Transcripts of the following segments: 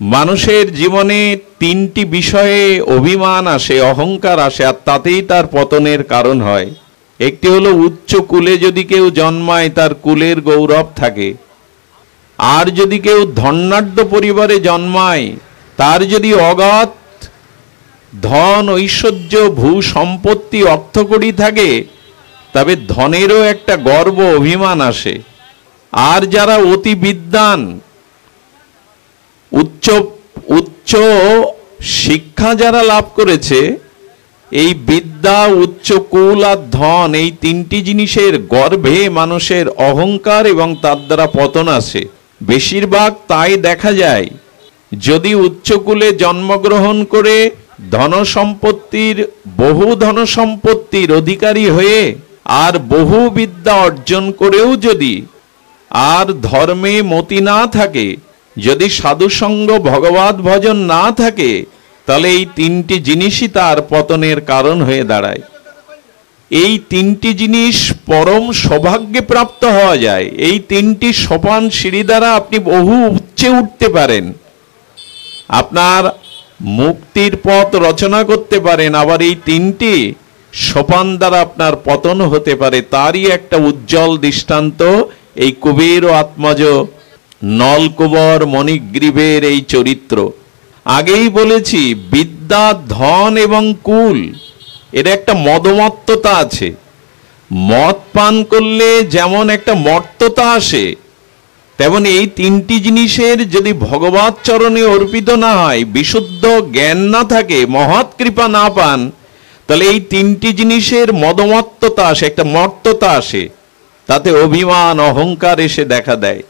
মানুষের জীবনে তিনটি বিষয়ে অভিমান আসে, অহংকার আসে, আর তাতেই তার পতনের কারণ হয়। একটি হলো উচ্চ কুলে যদি কেউ জন্মায় তার কুলের গৌরব থাকে, আর যদি কেউ ধনাঢ্য পরিবারে জন্মায় তার যদি অগাধ ধন ঐশ্বর্য ভূ সম্পত্তি অর্থকড়ি থাকে তবে ধনেরও একটা গর্ব অভিমান আসে। আর যারা অতি বিদ্বান, উচ্চ উচ্চ শিক্ষা যারা লাভ করেছে, এই বিদ্যা উচ্চ কুল আর ধন এই তিনটি জিনিসের গর্ভে মানুষের অহংকার এবং তার দ্বারা পতন আসে। বেশিরভাগ তাই দেখা যায়। যদি উচ্চকুলে জন্মগ্রহণ করে ধনসম্পত্তির বহু ধনসম্পত্তির অধিকারী হয়ে আর বহু বিদ্যা অর্জন করেও যদি আর ধর্মে মতি না থাকে, যদি সাধুসঙ্গ ভগবত ভজন না থাকে, তাহলে এই তিনটি জিনিসই তার পতনের কারণ হয়ে দাঁড়ায়। এই তিনটি জিনিস পরম সৌভাগ্যে প্রাপ্ত হওয়া যায়। এই তিনটি সোপান সিঁড়ি দ্বারা আপনি বহু উচ্চে উঠতে পারেন, আপনার মুক্তির পথ রচনা করতে পারেন। আবার এই তিনটি সোপান দ্বারা আপনার পতন হতে পারে। তারই একটা উজ্জ্বল দৃষ্টান্ত এই কুবের ও আত্মজ নলকুবর মণিগ্রীবের এই চরিত্র। আগেই বলেছি, বিদ্যা ধন এবং কুল এর একটা মদমত্ততা আছে। মদ পান করলে যেমন একটা মর্ততা আসে, তেমন এই তিনটি জিনিসের যদি ভগবত চরণে অর্পিত না হয়, বিশুদ্ধ জ্ঞান না থাকে, মহৎ কৃপা না পান, তাহলে এই তিনটি জিনিসের মদমত্ততা আসে, একটা মর্ততা আসে, তাতে অভিমান অহংকার এসে দেখা দেয়।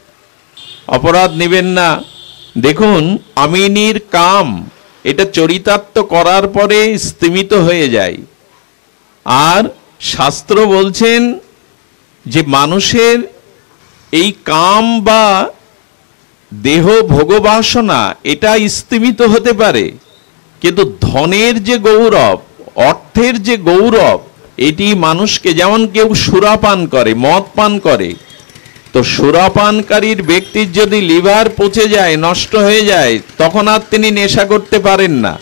অপরাধ নেবেন না। দেখুন, আমিনীর কাম এটা চরিতার্থ করার পরে স্তিমিত হয়ে যায়। আর শাস্ত্র বলছেন যে মানুষের এই কাম বা দেহ ভোগবাসনা এটা স্তিমিত হতে পারে, কিন্তু ধনের যে গৌরব, অর্থের যে গৌরব, এটি মানুষকে, যেমন কেউ সুরাপান করে, মদ পান করে, তো সুরাপানকারীর ব্যক্তির যদি লিভার পচে যায়, নষ্ট হয়ে যায়, তখন আর তিনি নেশা করতে পারেন না।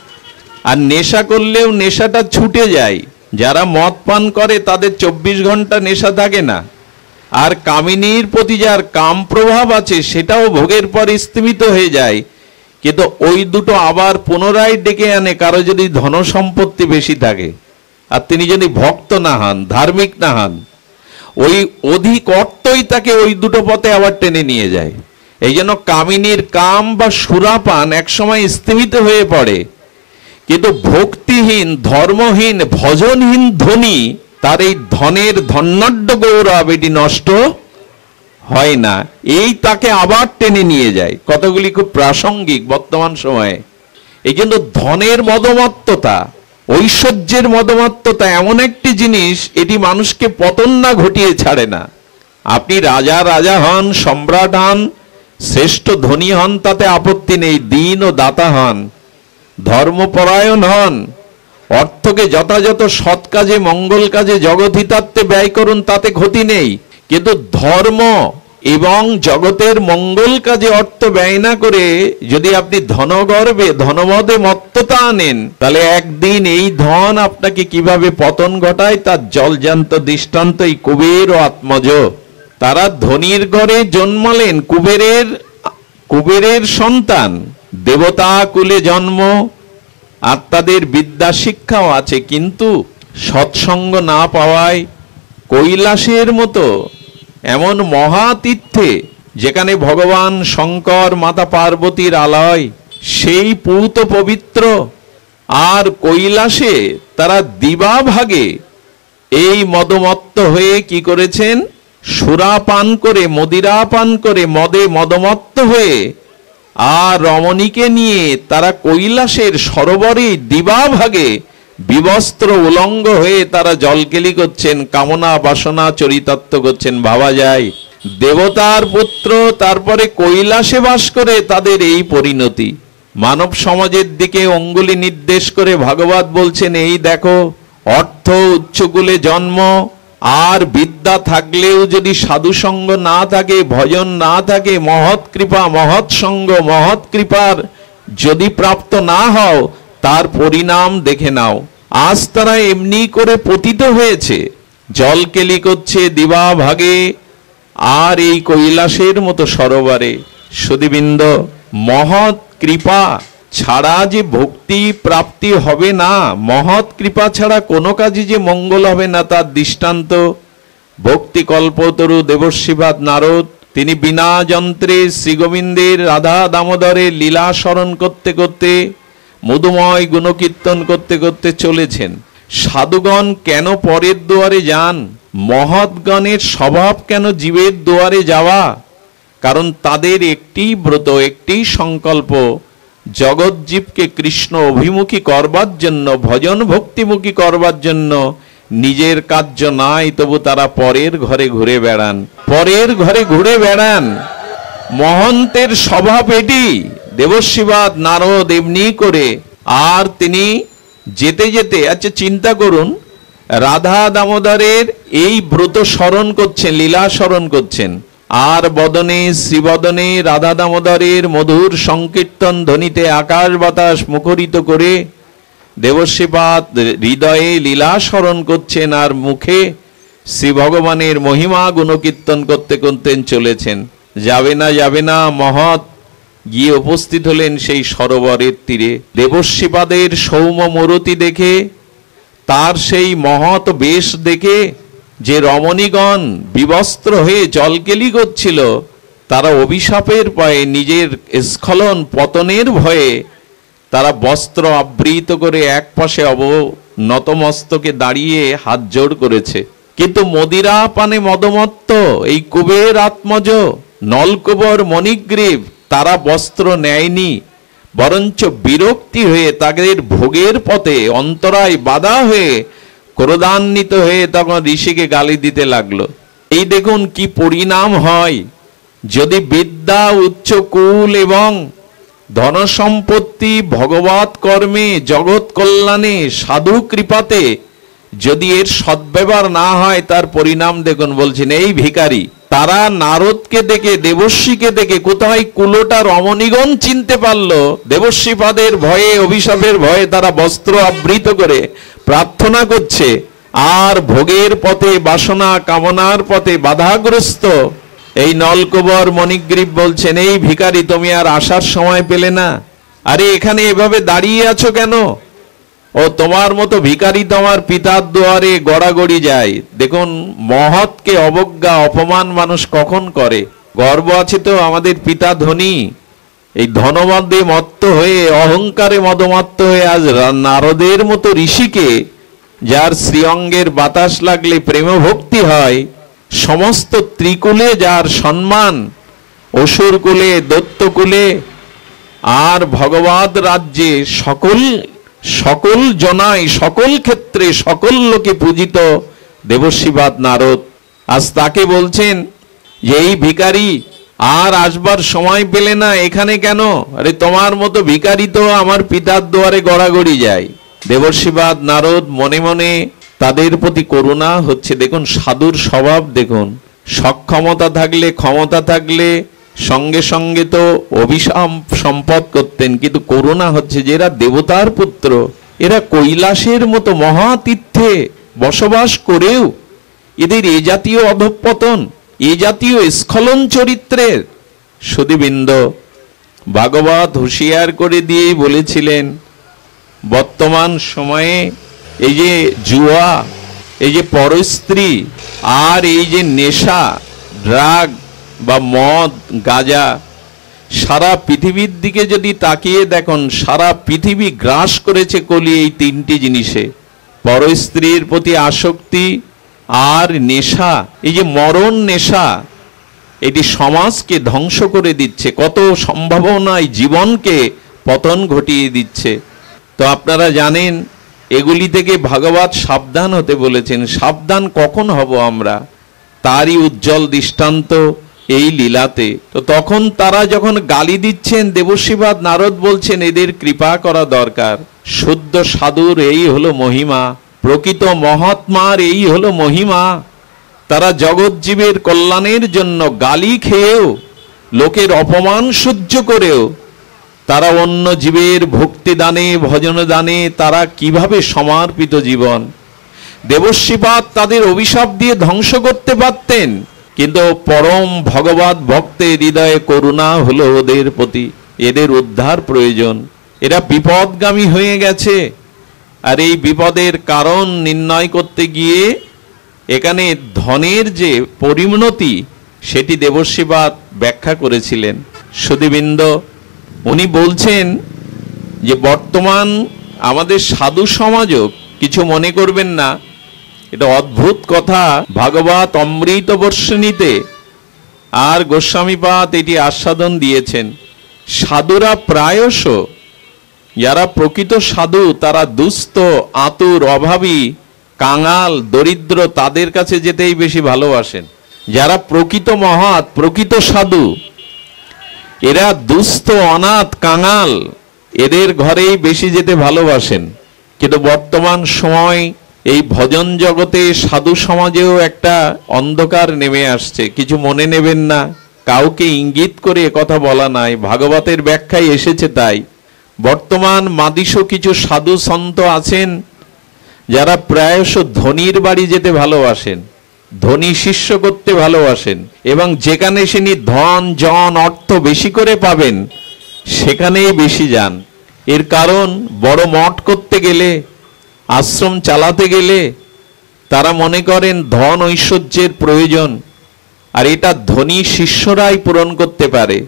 আর নেশা করলেও নেশাটা ছুটে যায়। যারা মদ পান করে তাদের 24 ঘন্টা নেশা থাকে না। আর কামিনীর প্রতি যার কাম প্রভাব আছে সেটাও ভোগের পর স্তিমিত হয়ে যায়, কিন্তু ওই দুটো আবার পুনরায় ডেকে আনে কারো যদি ধন সম্পত্তি বেশি থাকে আর তিনি যদি ভক্ত না হন, ধার্মিক না হন, ওই অধিক অর্থই তাকে ওই দুটো পথে আবার টেনে নিয়ে যায়। এই জন্য কামিনীর কাম বা সুরাপান একসময় স্তিমিত হয়ে পড়ে, কিন্তু ভক্তিহীন, ধর্মহীন, ভজনহীন ধনী তার এই ধনের ধনাঢ্য গৌরব এটি নষ্ট হয় না, এই তাকে আবার টেনে নিয়ে যায়। কতগুলি খুব প্রাসঙ্গিক বর্তমান সময়ে। এই জন্য ধনের মদমত্ততা, ঐশ্বর্যের মদমত্ততা এমন একটি জিনিস, এটি মানুষকে পতন না ঘটিয়ে ছাড়ে না। আপনি রাজা রাজা হন, সম্রাট হন, শ্রেষ্ঠ ধনী হন, তাতে আপত্তি নেই। দীন ও দাতা হন, ধর্মপরায়ণ হন, অর্থকে যথাযথ সৎ কাজে, মঙ্গল কাজে, জগৎহিতার্থে ব্যয় করুন, তাতে ক্ষতি নেই। কিন্তু ধর্ম এবং জগতের মঙ্গল কাজে অর্থ ব্যয় না করে যদি আপনি ধনগর্বে, ধনমদে মত্ততা আনেন, তাহলে একদিন এই ধন আপনাকে কিভাবে পতন ঘটায় তার জলজান্ত দৃষ্টান্ত এই কুবের ও আত্মজ। তারা ধনীর ঘরে জন্মালেন, কুবেরের সন্তান, দেবতা কুলে জন্ম, আর তাদের বিদ্যা শিক্ষাও আছে, কিন্তু সৎসঙ্গ না পাওয়ায় কৈলাসের মতো এমন মহাতীর্থে, যেখানে ভগবান শঙ্কর, মাতা পার্বতীর আলয়, সেই পূত পবিত্র, আর কৈলাসে তারা দিবাভাগে এই মদমত্ত হয়ে কি করেছেন, সুরাপান করে, মদিরাপান করে, মদে মদমত্ত হয়ে আর রমণীকে নিয়ে তারা কৈলাসের সরোবরে দিবাভাগে বিবস্ত্র উলঙ্গ হয়ে তারা জলকেলি করছেন, কামনা বাসনা চরিতার্থ করছেন। ভাবা যায়, দেবতার পুত্র, তারপরে কৈলাসে বাস করে তাদের এই পরিণতি। মানব সমাজের দিকে অঙ্গুলি নির্দেশ করে ভাগবত বলছেন, এই দেখো, অর্থ, উচ্চকুলে জন্ম, আর বিদ্যা থাকলেও যদি সাধুসঙ্গ না থাকে, ভজন না থাকে, মহৎ কৃপা, মহৎ সঙ্গ, মহৎ কৃপার যদি প্রাপ্ত না হও তার পরিণাম দেখে নাও। আজ তারা এমনি করে পতিত হয়েছে, জলকেলি করছে দিবা ভাগে আর এই কৈলাসের মতো সরোবরে। সুধীবৃন্দ, মহৎ কৃপা ছাড়া যে ভক্তি প্রাপ্তি হবে না, মহৎ কৃপা ছাড়া কোনো কাজে যে মঙ্গল হবে না, তার দৃষ্টান্ত ভক্তি কল্পতরু দেবর্ষিবাদ নারদ। তিনি বিনা যন্ত্রে শ্রীগোবিন্দের রাধা দামোদরের লীলা স্মরণ করতে করতে, মধুময় গুণকীর্তন করতে করতে চলেছেন। সাধুগণ কেন পরের দুয়ারে যান? মহৎগণের স্বভাব কেন জীবের দুয়ারে যাওয়া? কারণ তাদের একটি ব্রত, একটি সংকল্প, জগৎ জীবকে কৃষ্ণ অভিমুখী করবার জন্য, ভজন ভক্তিমুখী করবার জন্য। নিজের কার্য নাই, তবু তারা পরের ঘরে ঘুরে বেড়ান, পরের ঘরে ঘুরে বেড়ান। মহন্তের স্বভাব এটি। দেবর্ষিবাদ নারদ এমনি করে। আর তিনি যেতে যেতে, আচ্ছা চিন্তা করুন, রাধা দামোদরের এই ব্রত স্মরণ করছেন, লীলা স্মরণ করছেন, আর বদনে শ্রীবদনে রাধা দামোদরের মধুর সংকীর্তন ধ্বনিতে আকাশ বাতাস মুখরিত করে দেবর্ষিপাদ হৃদয়ে লীলা স্মরণ করছেন, আর মুখে শ্রী ভগবানের মহিমা গুণকীর্তন করতে করতে চলেছেন। যাবে না যাবে না মহৎ গিয়ে উপস্থিত হলেন সেই সরোবরের তীরে। দেবর্ষিপাদের সৌম্য মূরতি দেখে, তার সেই মহৎ বেশ দেখে যে রমণীগণ বিবস্ত্র হয়ে জলকেলি করছিল, তারা অভিশাপের ভয়ে, নিজের স্খলন পতনের ভয়ে তারা বস্ত্র আবৃত করে এক পাশে নতমস্তকে দাঁড়িয়ে হাত জোড় করেছে। কিন্তু মদিরা পানে মদমত্ত এই কুবের আত্মজ নলকুবর মণিগ্রীব তারা বস্ত্র নেয়নি, বরঞ্চ বিরক্তি হয়ে তাদের ভোগের পথে অন্তরায় বাধা হয়ে ক্রোধান্বিত হয়ে তখন ঋষিকে গালি দিতে লাগলো। এই দেখুন কি পরিণাম হয় যদি বিদ্যা উচ্চ কুল এবং ধন সম্পত্তি ভগবত কর্মে জগৎ কল্যাণে সাধু কৃপাতে যদি এর সদ্ব্যবহার না হয়, তার পরিণাম দেখুন। বলছেন এই ভিখারি, তারা নারদকে দেখে, দেবর্ষীকে দেখে, কোথায় কুলোটা রমণীগণ চিনতে পারলো, দেবর্ষীপাদের ভয়ে, অভিশাপের ভয়ে তারা বস্ত্র আবৃত করে প্রার্থনা করছে, আর ভোগের পথে বাসনা কামনার পথে বাধাগ্রস্ত এই নলকুবর মণিগ্রীব বলছেন, এই ভিখারি তুমি আর আসার সময় পেলে না? আরে এখানে এভাবে দাঁড়িয়ে আছো কেন? ও তোমার মতো ভিখারি তো আমার পিতার দুয়ারে গড়াগড়ি যায়। দেখুন মহৎকে অবজ্ঞা অপমান মানুষ কখন করে। গর্ব আছে তো আমাদের পিতা ধনী, এই ধনমদে মত্ত হয়ে, অহংকারে মদমত্ত হয়ে আজ নারদের মতো ঋষিকে, যার শ্রীঅঙ্গের বাতাস লাগলে প্রেম ভক্তি হয়, সমস্ত ত্রিকুলে যার সম্মান, অসুর কুলে, দৈত্য কুলে আর ভগবত রাজ্যে সকল জনায়, সকল ক্ষেত্রে, সকল লোকে পূজিত দেবর্ষিবাদ নারদ, আজ তাকে বলছেন যে এই ভিখারি আর আসবার সময় পেলে না, এখানে কেন? আরে তোমার মতো ভিখারি তো আমার পিতার দুয়ারে গড়াগড়ি যায়। দেবর্ষিবাদ নারদ মনে মনে তাদের প্রতি করুণা হচ্ছে। দেখুন সাধুর স্বভাব দেখুন, সক্ষমতা থাকলে, ক্ষমতা থাকলে সঙ্গে সঙ্গে তো অভিশাপ সম্পদ করতেন, কিন্তু করুণা হচ্ছে যে এরা দেবতার পুত্র, এরা কৈলাসের মতো মহাতীর্থে বসবাস করেও এদের এ জাতীয় অধঃপতন, এ জাতীয় স্খলন চরিত্রের। সুধীবৃন্দ, ভাগবত হুঁশিয়ার করে দিয়েই বলেছিলেন, বর্তমান সময়ে এই যে জুয়া, এই যে পরস্ত্রী, আর এই যে নেশা, ড্রাগ বা মদ গাঁজা, সারা পৃথিবীর দিকে যদি তাকিয়ে দেখুন, সারা পৃথিবী গ্রাস করেছে কলি এই তিনটি জিনিসে। পরস্ত্রীর প্রতি আসক্তি আর নেশা, এই যে মরণ নেশা, এটি সমাজকে ধ্বংস করে দিচ্ছে, কত সম্ভাবনায় জীবনকে পতন ঘটিয়ে দিচ্ছে। তো আপনারা জানেন এগুলি থেকে ভাগবত সাবধান হতে বলেছেন। সাবধান কখন হব আমরা? তারই উজ্জ্বল দৃষ্টান্ত এই লীলাতে। তো তখন তারা যখন গালি দিচ্ছেন, দেবর্ষিবাদ নারদ বলছেন এদের কৃপা করা দরকার। শুদ্ধ সাধুর এই হলো মহিমা, প্রকৃত মহাত্মার এই হলো মহিমা। তারা জগৎজীবের কল্যাণের জন্য গালি খেয়েও, লোকের অপমান সহ্য করেও তারা অন্য জীবের ভক্তি দানে ভজন দানে তারা কিভাবে সমর্পিত জীবন। দেবশ্রীপাদ তাদের অভিশাপ দিয়ে ধ্বংস করতে পারতেন, কিন্তু পরম ভগবত ভক্তের হৃদয়ে করুণা হলো ওদের প্রতি। এদের উদ্ধার প্রয়োজন, এরা বিপদগামী হয়ে গেছে। আর এই বিপদের কারণ নির্ণয় করতে গিয়ে এখানে ধনের যে পরিণতি সেটি দেবশ্রীপাদ ব্যাখ্যা করেছিলেন। সুধীবৃন্দ, উনি বলছেন যে বর্তমান আমাদের সাধু সমাজও, কিছু মনে করবেন না, এটা অদ্ভুত কথা, ভাগবত অমৃত বর্ষণীতে আর গোস্বামীপাদ এটি আস্বাদন দিয়েছেন। সাধুরা প্রায়শ, যারা প্রকৃত সাধু তারা দুস্থ, আতুর, অভাবী, কাঙাল, দরিদ্র তাদের কাছে যেতেই বেশি ভালোবাসেন। যারা প্রকৃত মহৎ, প্রকৃত সাধু, এরা দুস্থ, অনাথ, কাঙাল এদের ঘরেই বেশি যেতে ভালোবাসেন। কিন্তু বর্তমান সময় এই ভজন জগতে সাধু সমাজেও একটা অন্ধকার নেমে আসছে। কিছু মনে নেবেন না, কাউকে ইঙ্গিত করে কথা বলা নাই, ভাগবতের ব্যাখ্যায় এসেছে তাই। বর্তমান মাদিসও কিছু সাধু সন্ত আছেন যারা প্রায়শ ধনীর বাড়ি যেতে ভালোবাসেন, ধনী শিষ্য করতে ভালোবাসেন, এবং যেখানে তিনি ধন জন অর্থ বেশি করে পাবেন সেখানেই বেশি যান। এর কারণ বড় মঠ করতে গেলে, আশ্রম চালাতে গেলে তারা মনে করেন ধন ঐশ্বর্যের প্রয়োজন, আর এটা ধনী শিষ্যরাই পূরণ করতে পারে।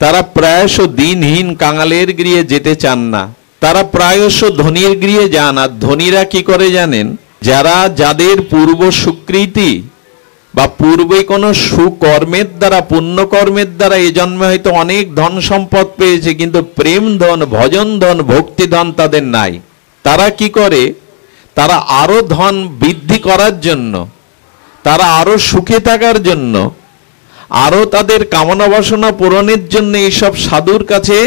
তারা প্রায়শ দিনহীন কাঙালের গৃহে যেতে চান না, তারা প্রায়শ ধনীর গৃহে যান। আর ধনীরা কি করে জানেন? যাদের পূর্ব সুকৃতি বা পূর্বে কোনো সুকর্মের দ্বারা, পুণ্যকর্মের দ্বারা এ জন্মে হয়তো অনেক ধন সম্পদ পেয়েছে, কিন্তু প্রেম ধন, ভজন ধন, ভক্তি ধন তাদের নাই। তারা কি করে? তারা আরো ধন বৃদ্ধি করার জন্য, তারা আরো সুখে থাকার জন্য, আরো তাদের কামনা বাসনা পূরণের জন্য এইসব সাধুর কাছে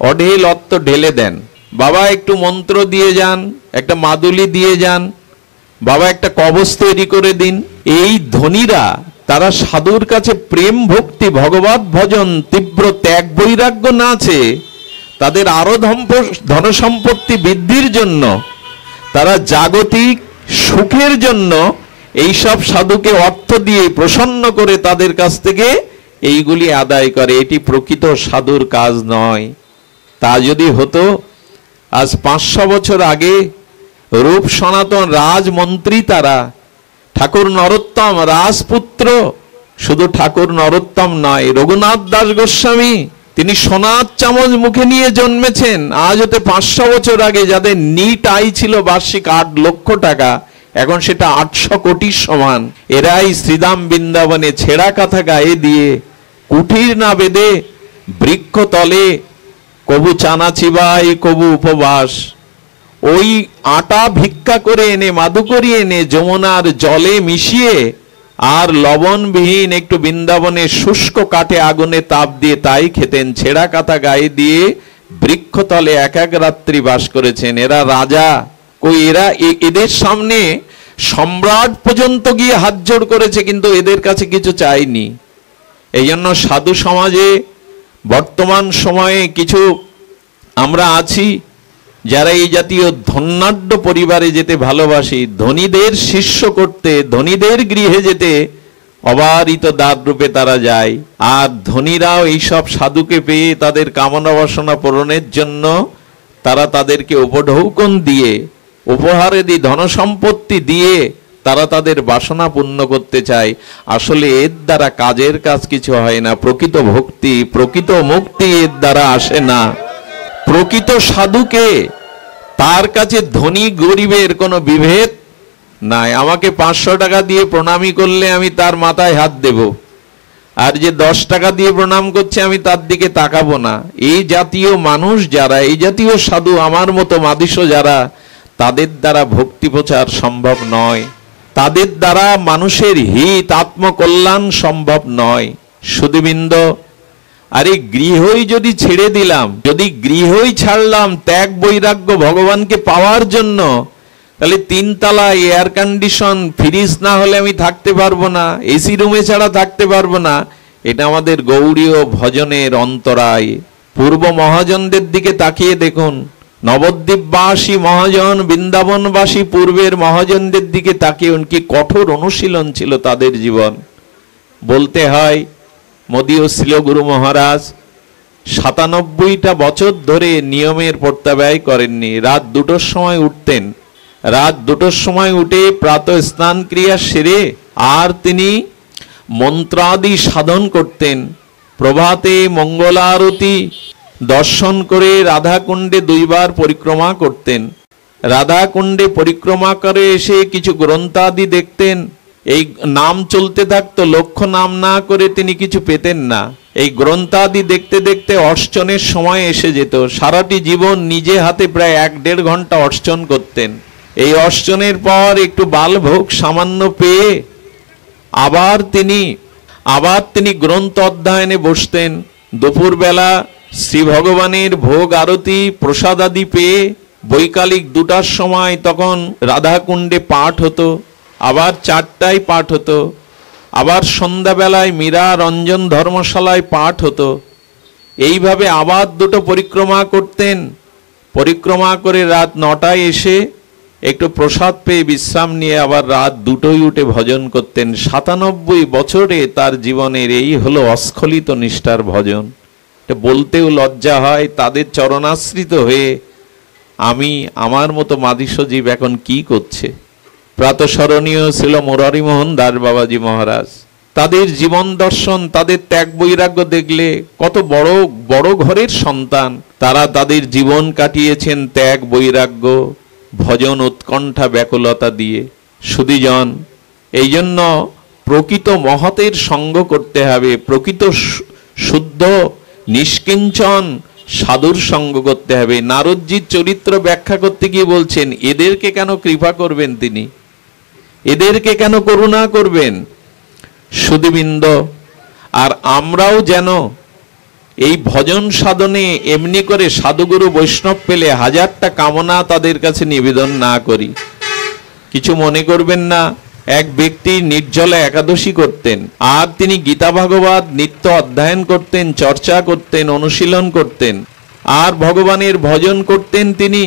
অঢেল অর্থ ঢেলে দেন। বাবা একটু মন্ত্র দিয়ে যান, একটা মাদুলি দিয়ে যান, বাবা একটা কবচ তৈরি করে দিন। এই ধনীরা তারা সাধুর কাছে প্রেম ভক্তি ভগবত ভজন তীব্র ত্যাগ বৈরাগ্য না আছে, তাদের আরো ধন সম্পত্তি বৃদ্ধির জন্য, তারা জাগতিক সুখের জন্য এইসব সাধুকে অর্থ দিয়ে প্রসন্ন করে তাদের কাছ থেকে এইগুলি আদায় করে। এটি প্রকৃত সাধুর কাজ নয়। তা যদি হতো, আজ 500 বছর আগে রূপ সনাতন রাজমন্ত্রী তারা, ঠাকুর নরোত্তম রাজপুত্র, শুধু ঠাকুর নরোত্তম নয়, রঘুনাথ দাস গোস্বামী, তিনি সোনার চামচ মুখে নিয়ে জন্মেছেন। আজ হতে 500 বছর আগে যাদের নিট আয় ছিল বার্ষিক 8 লক্ষ টাকা, এখন সেটা 800 কোটির সমান। এরাই শ্রীধাম বৃন্দাবনে ছেঁড়া কাঁথা গায়ে দিয়ে, কুঠির না বেঁধে, বৃক্ষ তলে কবু চানা চিবাই কবু উপবাস, ওই আটা ভিক্ষা করে এনে, মাদুকরি এনে যমুনার জলে মিশিয়ে আর লবণবিহীন একটু বৃন্দাবনে শুষ্ক কাঠে আগুনে তাপ দিয়ে তাই খেতেন। ছেঁড়া কাঁথা গায়ে দিয়ে বৃক্ষতলে এক এক রাত্রি বাস করেছেন। এরা রাজা কই? এরা এদের সামনে সম্রাট পর্যন্ত গিয়ে হাত জোড় করেছে, কিন্তু এদের কাছে কিছু চাইনি। এই জন্য সাধু সমাজে বর্তমান সময়ে কিছু আমরা আছি যারা এই জাতীয় ধনাঢ্য পরিবারে যেতে ভালোবাসি, ধনীদের শিষ্য করতে, ধনীদের গৃহে যেতে অবারিত দ্বার রূপে তারা যায়। আর ধনীরাও এইসব সাধুকে পেয়ে তাদের কামনা বাসনা পূরণের জন্য তারা তাদেরকে উপঢৌকন দিয়ে, উপহারেদি ধন সম্পত্তি দিয়ে তারা তাদের বাসনা পূর্ণ করতে চায়। আসলে এর দ্বারা কাজের কাজ কিছু হয় না। প্রকৃত ভক্তি, প্রকৃত মুক্তি এর দ্বারা আসে না। প্রকৃত সাধুকে, তার কাছে ধনী গরিবের কোনো বিভেদ নাই। আমাকে 500 টাকা দিয়ে প্রণামী করলে আমি তার মাথায় হাত দেব, আর যে 10 টাকা দিয়ে প্রণাম করছে আমি তার দিকে তাকাবো না। এই জাতীয় মানুষ যারা, এই জাতীয় সাধু আমার মতো মাদিস যারা, তাদের দ্বারা ভক্তি প্রচার সম্ভব নয়, তাদের দ্বারা মানুষের হিত আত্মকল্যাণ সম্ভব নয়। সুধীবৃন্দ, আরে গৃহই যদি ছেড়ে দিলাম, যদি গৃহই ছাড়লাম ত্যাগ বৈরাগ্য ভগবানকে পাওয়ার জন্য, তাহলে 3 তলা এয়ার কন্ডিশন ফ্রিজ না হলে আমি থাকতে পারবো না, এসি রুমে ছাড়া থাকতে পারবো না। এটা আমাদের গৌড়ীয় ভজনের অন্তরায়। পূর্ব মহাজনদের দিকে তাকিয়ে দেখুন, নবদ্বীপবাসী মহাজন, বৃন্দাবনবাসী পূর্বের মহাজনদের দিকে তাকিয়ে কি কঠোর অনুশীলন ছিল তাদের জীবন। বলতে হয় মোদীয় ছিল গুরু মহারাজ ৯৭টা বছর ধরে নিয়মের প্রত্যাবয় করেননি। রাত ২টোর সময় উঠতেন, রাত ২টোর সময় উঠে প্রাতঃ স্নান ক্রিয়া সেরে আর তিনি মন্ত্রাদি সাধন করতেন। প্রভাতে মঙ্গলারতি দর্শন করে রাধাকুণ্ডে ২বার পরিক্রমা করতেন। রাধাকুণ্ডে পরিক্রমা করে এসে কিছু গ্রন্থাদি দেখতেন। এই নাম চলতে থাকতো, লক্ষ্য নাম না করে তিনি কিছু পেতেন না। এই গ্রন্থাদি দেখতে দেখতে অর্চনের সময় এসে যেত। সারাটি জীবন নিজে হাতে প্রায় ১-১.৫ ঘন্টা অর্চন করতেন। এই অর্চনের পর একটু বালভোগ সামান্য পেয়ে আবার তিনি গ্রন্থ অধ্যয়নে বসতেন। দুপুরবেলা শ্রী ভগবানের ভোগ আরতি প্রসাদ আদি পেয়ে বৈকালিক ২টার সময় তখন রাধাকুণ্ডে পাঠ হতো, আবার ৪টায় পাঠ হতো, আবার সন্ধ্যাবেলায় মীরা রঞ্জন ধর্মশালায় পাঠ হতো। এইভাবে আবার ২টো পরিক্রমা করতেন। পরিক্রমা করে রাত ৯টায় এসে একটু প্রসাদ পেয়ে বিশ্রাম নিয়ে আবার রাত ২টোয় উঠে ভজন করতেন। ৯৭ বছরে তার জীবনের এই হলো অস্খলিত নিষ্ঠার ভজন। এটা বলতেও লজ্জা হয়। তাদের চরণাশ্রিত হয়ে আমার মতো মাদিসজীব এখন কি করছে। প্রাতঃস্মরণীয় ছিল মুরারিমোহন দাস বাবাজি মহারাজ। তাদের জীবন দর্শন, তাদের ত্যাগ বৈরাগ্য দেখলে কত বড় বড় ঘরের সন্তান তারা তাদের জীবন কাটিয়েছেন ত্যাগ বৈরাগ্য ভজন উৎকণ্ঠা ব্যাকুলতা দিয়ে। সুধীজন, এই জন্য প্রকৃত মহতের সঙ্গ করতে হবে, প্রকৃত শুদ্ধ নিষ্কিঞ্চন সাধুর সঙ্গ করতে হবে। নারদজির চরিত্র ব্যাখ্যা করতে গিয়ে বলছেন, এদেরকে কেন কৃপা করবেন তিনি, এদেরকে কেন করুণা করবেন সুধীবৃন্দ। আর আমরাও যেন এই ভজন সাধনে এমনি করে সাধুগুরু বৈষ্ণব পেলে ১০০০টা কামনা তাদের কাছে নিবেদন না করি। কিছু মনে করবেন না। এক ব্যক্তি নির্জলা একাদশী করতেন, আর তিনি গীতা ভাগবত নিত্য অধ্যয়ন করতেন, চর্চা করতেন, অনুশীলন করতেন, আর ভগবানের ভজন করতেন তিনি।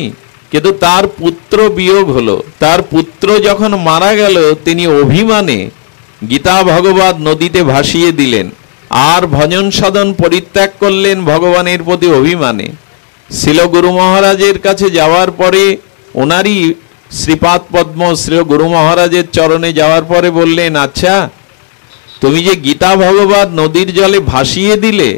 কিন্তু তার পুত্র বিয়োগ হলো। তার পুত্র যখন মারা গেল, তিনি অভিমানে গীতা ভাগবত নদীতে ভাসিয়ে দিলেন, আর ভজন সাধন পরিত্যাগ করলেন ভগবানের প্রতি অভিমানে। শিল গুরু মহারাজের কাছে যাওয়ার পরে ওনারই শ্রীপাদ পদ্ম শ্রী গুরু মহারাজের চরণে যাওয়ার পরে বললেন, আচ্ছা তুমি যে গীতা ভাগবত নদীর জলে ভাসিয়ে দিলে,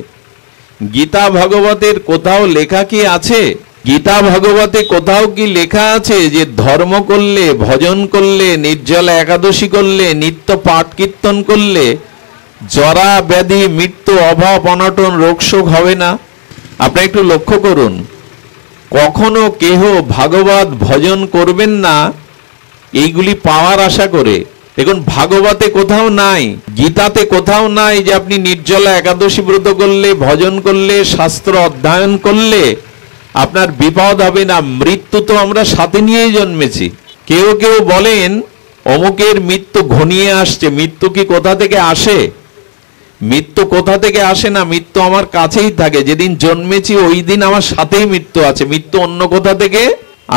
গীতা ভাগবতের কোথাও লেখা কি আছে? গীতা ভাগবতে কোথাও কি লেখা আছে যে ধর্ম করলে, ভজন করলে, নির্জলা একাদশী করলে, নিত্য পাঠ কীর্তন করলে জরা ব্যাধি মৃত্যু অভাব অনটন রোগ শোক হবে না? আপনি একটু লক্ষ্য করুন, কখনো কেহ ভাগবত ভজন করবেন না এইগুলি পাওয়ার আশা করে। দেখুন, ভাগবতে কোথাও নাই, গীতাতে কোথাও নাই যে আপনি নির্জলা একাদশী ব্রত করলে, ভজন করলে, শাস্ত্র অধ্যয়ন করলে আপনার বিপদ হবে না। মৃত্যু তো আমরা সাথে নিয়েই জন্মেছি। কেউ কেউ বলেন অমুকের মৃত্যু ঘনিয়ে আসছে। মৃত্যু কি কোথা থেকে আসে? মৃত্যু কোথা থেকে আসে না, মৃত্যু আমার কাছেই থাকে। যেদিন জন্মেছি ওই দিন আমার সাথেই মৃত্যু আছে, মৃত্যু অন্য কোথা থেকে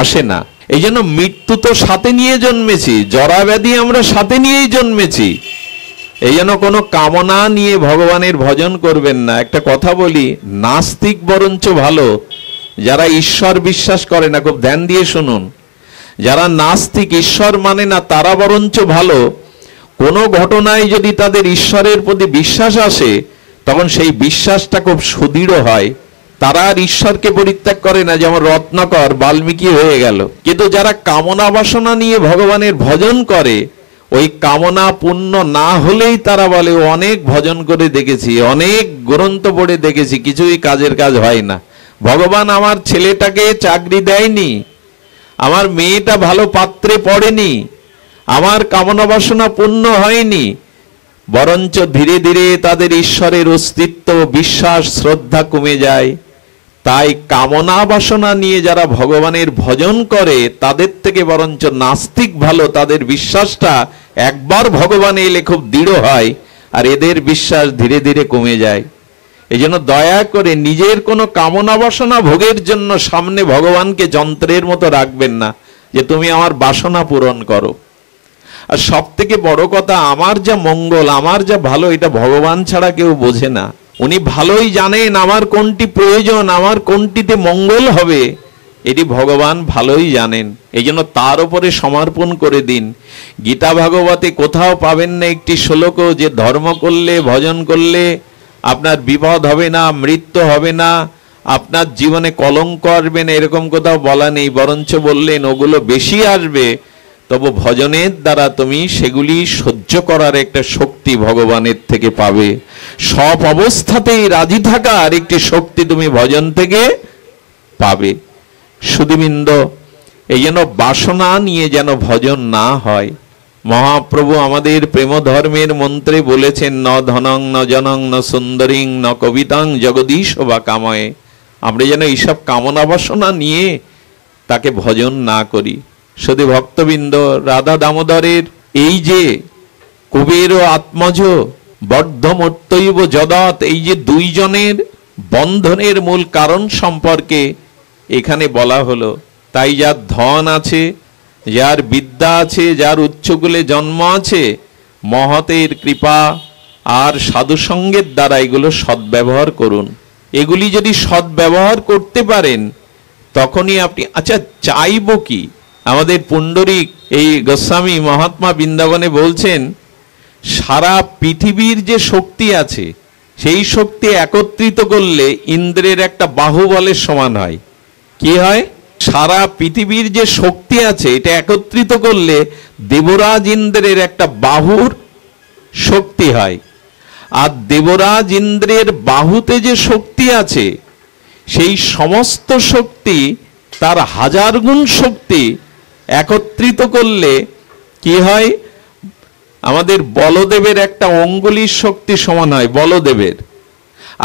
আসে না। এই জন্য মৃত্যু তো সাথে নিয়ে জন্মেছি, জরা ব্যাধি আমরা সাথে নিয়েই জন্মেছি। এই জন্য কোনো কামনা নিয়ে ভগবানের ভজন করবেন না। একটা কথা বলি, নাস্তিক বরঞ্চ ভালো, যারা ঈশ্বর বিশ্বাস করে না। খুব ধ্যান দিয়ে শুনুন, যারা নাস্তিক, ঈশ্বর মানে না, তারা বরঞ্চ ভালো। কোনো ঘটনায় যদি তাদের ঈশ্বরের প্রতি বিশ্বাস আসে, তখন সেই বিশ্বাসটা খুব সুদৃঢ় হয়। তারা আর ঈশ্বরকে পরিত্যাগ করে না, যেমন রত্নাকর বাল্মীকি হয়ে গেল। কিন্তু যারা কামনা বাসনা নিয়ে ভগবানের ভজন করে, ওই কামনা পূর্ণ না হলেই তারা বলে অনেক ভজন করে দেখেছি, অনেক গ্রন্থ পড়ে দেখেছি, কিছুই কাজের কাজ হয় না। ভগবান আমার ছেলেটাকে চাকরি দেয়নি, আমার মেয়েটা ভালো পাত্রে পড়েনি, আমার কামনা বাসনা পূর্ণ হয়নি। বরঞ্চ ধীরে ধীরে তাদের ঈশ্বরের অস্তিত্ব, বিশ্বাস, শ্রদ্ধা কমে যায়। তাই কামনা বাসনা নিয়ে যারা ভগবানের ভজন করে, তাদের থেকে বরঞ্চ নাস্তিক ভালো। তাদের বিশ্বাসটা একবার ভগবানে এলে খুব দৃঢ় হয়, আর এদের বিশ্বাস ধীরে ধীরে কমে যায়। এই জন্য দয়া করে নিজের কোনো কামনা বাসনা ভোগের জন্য সামনে ভগবানকে যন্ত্রের মতো রাখবেন না যে তুমি আমার বাসনা পূরণ করো। আর সব থেকে বড় কথা, আমার যা মঙ্গল, আমার যা ভালো, এটা ভগবান ছাড়া কেউ বোঝে না। উনি ভালোই জানেন আমার কোনটি প্রয়োজন, আমার কোনটিতে মঙ্গল হবে, এটি ভগবান ভালোই জানেন। এই জন্য তার উপরে সমর্পণ করে দিন। গীতা ভাগবতে কোথাও পাবেন না একটি শ্লোক যে ধর্ম করলে, ভজন করলে আপনার বিপদ হবে না, মৃত্যু হবে না, আপনার জীবনে কলঙ্ক আসবে না, এরকম কোথাও বলা নেই। বরঞ্চ বললেন ওগুলো বেশি আসবে, তবু ভজনের দ্বারা তুমি সেগুলি সহ্য করার একটা শক্তি ভগবানের থেকে পাবে। সব অবস্থাতেই রাজি থাকার একটি শক্তি তুমি ভজন থেকে পাবে। সুধীবৃন্দ, এই যেন বাসনা নিয়ে যেন ভজন না হয়। মহাপ্রভু আমাদের প্রেম ধর্মের মন্ত্রে বলেছেন, ন ধনং ন জনং ন সুন্দরীং ন কবিতাং জগদীশ বা কাময়ে। আমরা যেন এইসব কামনা বাসনা নিয়ে তাকে ভজন না করি। শুধু ভক্তবৃন্দ, রাধা দামোদরের এই যে কুবের আত্মজ বর্ধমর্তৈব যদৎ, এই যে দুইজনের বন্ধনের মূল কারণ সম্পর্কে এখানে বলা হলো। তাই যার ধন আছে, যার বিদ্যা আছে, যার উচ্চকুলে জন্ম আছে, মহতের কৃপা আর সাধুসঙ্গের দ্বারা এগুলো সদ্ব্যবহার করুন। এগুলি যদি সদ্ব্যবহার করতে পারেন তখনই আপনি, আচ্ছা চাইব কি? আমাদের পুণ্ডরিক এই গোস্বামী মহাত্মা বৃন্দাবনে বলছেন, সারা পৃথিবীর যে শক্তি আছে সেই শক্তি একত্রিত করলে ইন্দ্রের একটা বাহুবলের সমান হয়। কি হয়? সারা পৃথিবীর যে শক্তি আছে এটা একত্রিত করলে দেবরাজ ইন্দ্রের একটা বাহুর শক্তি হয়। আর দেবরাজ ইন্দ্রের বাহুতে যে শক্তি আছে সেই সমস্ত শক্তি, তার 1000 গুণ শক্তি একত্রিত করলে কি হয়? আমাদের বলদেবের একটা অঙ্গুলির শক্তি সমান হয় বলদেবের।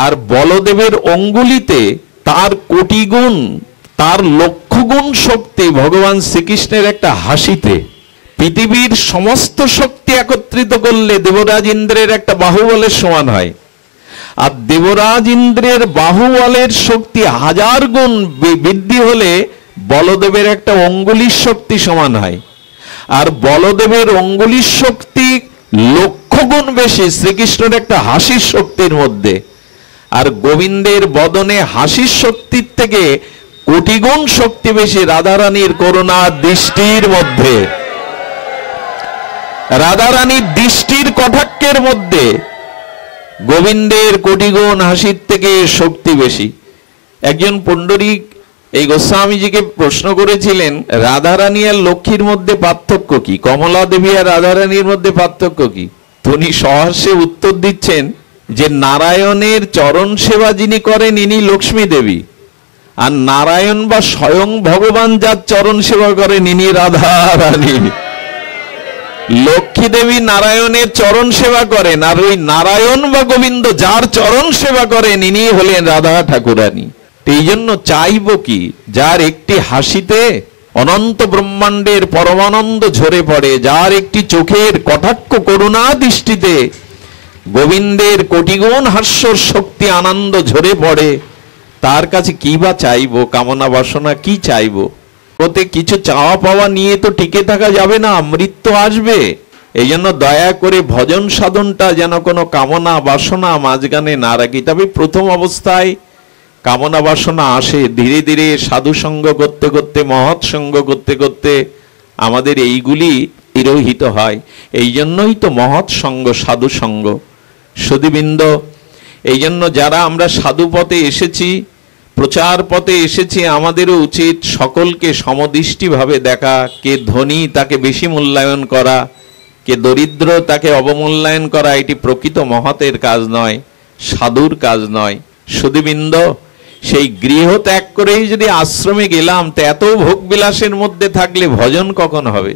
আর বলদেবের অঙ্গুলিতে তার কোটি গুণ, তার 1,00,000 গুণ শক্তি ভগবান শ্রীকৃষ্ণের একটা হাসিতে। পৃথিবীর সমস্ত শক্তি একত্রিত করলে দেবরাজ ইন্দ্রের একটা বাহুবলের সমান হয়। আর দেবরাজ ইন্দ্রের বাহুবলের শক্তি 1000 গুণ বৃদ্ধি হলে বলদেবের একটা অঙ্গুলির শক্তি সমান হয়। আর বলদেবের অঙ্গুলির শক্তি 1,00,000 গুণ বেশি শ্রীকৃষ্ণের একটা হাসির শক্তির মধ্যে। আর গোবিন্দের বদনে হাসির শক্তির থেকে কোটি গুণ শক্তি বেশি রাধারানীর করুণা দৃষ্টির মধ্যে। রাধারানীর দৃষ্টির কটাক্ষের মধ্যে গোবিন্দের কোটি গুণ হাসির থেকে শক্তি বেশি। একজন পুণ্ডরিক এই গোস্বামীজিকে প্রশ্ন করেছিলেন, রাধারানী আর লক্ষ্মীর মধ্যে পার্থক্য কি? কমলা দেবী আর রাধারানীর মধ্যে পার্থক্য কি? তিনি সহর্ষে উত্তর দিচ্ছেন যে নারায়ণের চরণ সেবা যিনি করেন ইনি লক্ষ্মী দেবী, আর নারায়ণ বা স্বয়ং ভগবান যার চরণ সেবা করেন ইনি রাধারানী। লক্ষ্মী দেবী নারায়ণের চরণ সেবা করেন, আর ওই নারায়ণ বা গোবিন্দ যার চরণ সেবা করেন ইনি হলেন রাধা ঠাকুরানী। এই জন্য চাইব কি? যার একটি হাসিতে অনন্ত ব্রহ্মাণ্ডের পরমানন্দ ঝরে পড়ে, যার একটি চোখের কটাক্ষ করুণা দৃষ্টিতে গোবিন্দের কোটিগুণ হাস্যর শক্তি আনন্দ ঝরে পড়ে, তার কাছে কি বা চাইব? কামনা বাসনা কি চাইব? ওতে কিছু চাওয়া পাওয়া নিয়ে তো টিকে থাকা যাবে না, মৃত্যু আসবে। এই জন্য দয়া করে ভজন সাধনটা যেন কোনো কামনা বাসনা মাঝখানে না রাখি। তবে প্রথম অবস্থায় কামনা বাসনা আসে, ধীরে ধীরে সাধু সঙ্গ করতে করতে, মহৎ সঙ্গ করতে করতে আমাদের এইগুলি তিরোহিত হয়। এই জন্যই তো মহৎ সঙ্গ, সাধু সঙ্গ। সুধীবৃন্দ, এই জন্য যারা আমরা সাধু পথে এসেছি, প্রচার পথে এসেছি, আমাদেরও উচিত সকলকে সমদৃষ্টিভাবে দেখা। কে ধনী তাকে বেশি মূল্যায়ন করা, কে দরিদ্র তাকে অবমূল্যায়ন করা, এটি প্রকৃত মহতের কাজ নয়, সাধুর কাজ নয়। সুধীবৃন্দ, সেই গৃহ ত্যাগ করেই যদি আশ্রমে গেলাম, তো এত ভোগ বিলাসের মধ্যে থাকলে ভজন কখন হবে?